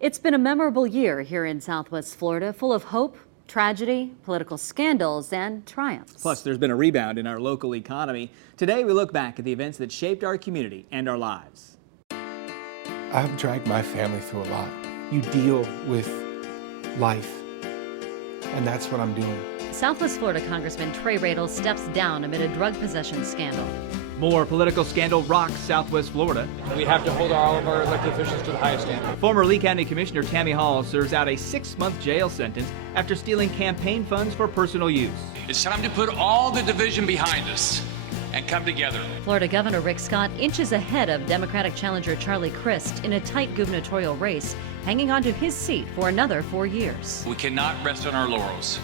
It's been a memorable year here in Southwest Florida, full of hope, tragedy, political scandals, and triumphs. Plus, there's been a rebound in our local economy. Today, we look back at the events that shaped our community and our lives. I've dragged my family through a lot. You deal with life, and that's what I'm doing. Southwest Florida Congressman Trey Radel steps down amid a drug possession scandal. More political scandal rocks Southwest Florida. We have to hold all of our elected officials to the highest standard. Former Lee County Commissioner Tammy Hall serves out a 6-month jail sentence after stealing campaign funds for personal use. It's time to put all the division behind us and come together. Florida Governor Rick Scott inches ahead of Democratic challenger Charlie Crist in a tight gubernatorial race, hanging on to his seat for another 4 years. We cannot rest on our laurels.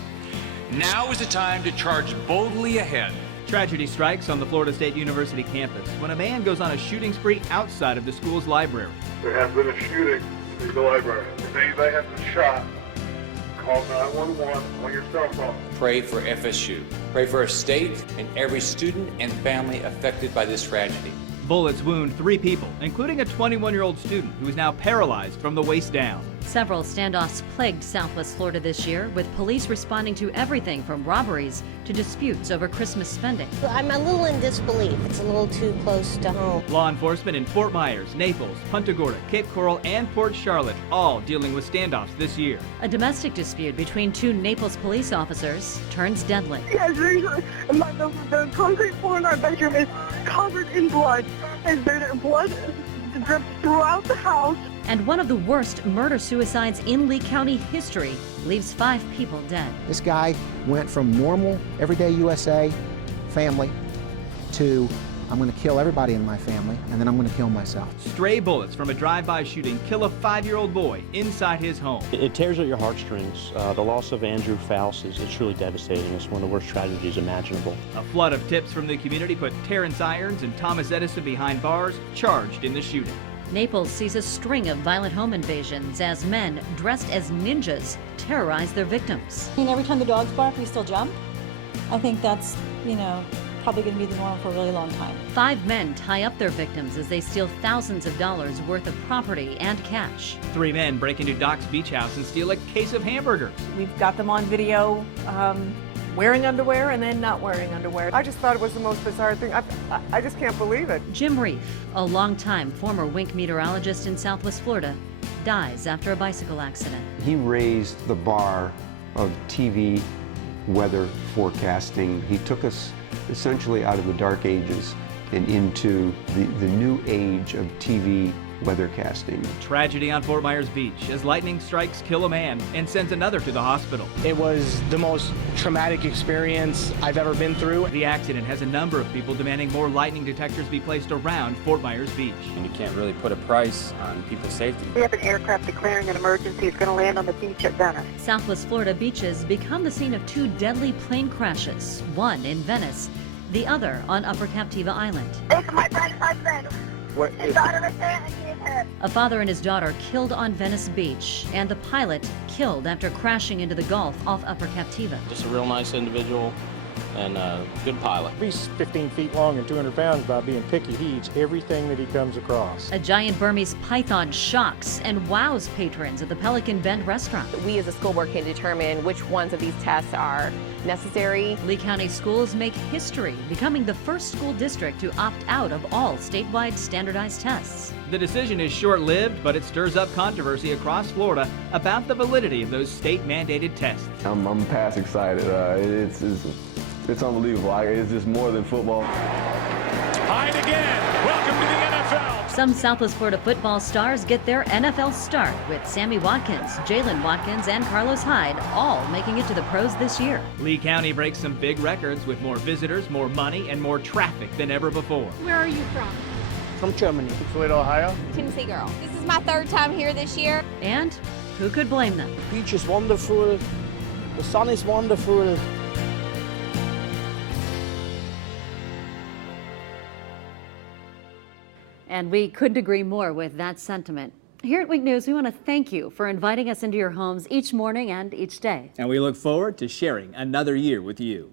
Now is the time to charge boldly ahead. Tragedy strikes on the Florida State University campus when a man goes on a shooting spree outside of the school's library. There has been a shooting in the library. If anybody has been shot, call 911 on your cell phone. Pray for FSU. Pray for our state and every student and family affected by this tragedy. Bullets wound 3 people, including a 21-year-old student who is now paralyzed from the waist down. Several standoffs plagued Southwest Florida this year, with police responding to everything from robberies to disputes over Christmas spending. I'm a little in disbelief. It's a little too close to home. Law enforcement in Fort Myers, Naples, Punta Gorda, Cape Coral, and Port Charlotte all dealing with standoffs this year. A domestic dispute between 2 Naples police officers turns deadly. Yes, the concrete floor in our bedroom is covered in blood, and there's blood drips throughout the house. And one of the worst murder-suicides in Lee County history leaves 5 people dead. This guy went from normal, everyday USA family to I'm going to kill everybody in my family, and then I'm going to kill myself. Stray bullets from a drive-by shooting kill a 5-year-old boy inside his home. It tears at your heartstrings. The loss of Andrew Faust is truly devastating. It's one of the worst tragedies imaginable. A flood of tips from the community put Terrence Irons and Thomas Edison behind bars, charged in the shooting. Naples sees a string of violent home invasions as men dressed as ninjas terrorize their victims. Every time the dogs bark, we still jump. I think that's, probably going to be the norm for a really long time. 5 men tie up their victims as they steal thousands of dollars worth of property and cash. 3 men break into Doc's beach house and steal a case of hamburgers. We've got them on video wearing underwear and then not wearing underwear. I just thought it was the most bizarre thing. I just can't believe it. Jim Reef, a longtime former wink meteorologist in Southwest Florida, dies after a bicycle accident. He raised the bar of TV weather forecasting. He took us essentially out of the dark ages and into the new age of TV weathercasting. Tragedy on Fort Myers Beach as lightning strikes kill a man and sends another to the hospital. It was the most traumatic experience I've ever been through. The accident has a number of people demanding more lightning detectors be placed around Fort Myers Beach. And you can't really put a price on people's safety. We have an aircraft declaring an emergency. It's going to land on the beach at Venice. Southwest Florida beaches become the scene of 2 deadly plane crashes, one in Venice, the other on Upper Captiva Island. This is my friend's husband. His daughter was there and he is hurt. A father and his daughter killed on Venice Beach, and the pilot killed after crashing into the Gulf off Upper Captiva. Just a real nice individual and a good pilot. He's 15 feet long and 200 pounds by being picky. He eats everything that he comes across. A giant Burmese python shocks and wows patrons at the Pelican Bend restaurant. We as a school board can determine which ones of these tests are necessary. Lee County schools make history, becoming the first school district to opt out of all statewide standardized tests. The decision is short-lived, but it stirs up controversy across Florida about the validity of those state-mandated tests. I'm past excited. It's unbelievable. It's just more than football. Hyde again. Welcome to the NFL. Some Southwest Florida football stars get their NFL start, with Sammy Watkins, Jalen Watkins, and Carlos Hyde all making it to the pros this year. Lee County breaks some big records with more visitors, more money, and more traffic than ever before. Where are you from? From Germany. Toledo, Ohio. Tennessee girl. This is my 3rd time here this year. And who could blame them? The beach is wonderful. The sun is wonderful. And we couldn't agree more with that sentiment. Here at Week News, we want to thank you for inviting us into your homes each morning and each day. And we look forward to sharing another year with you.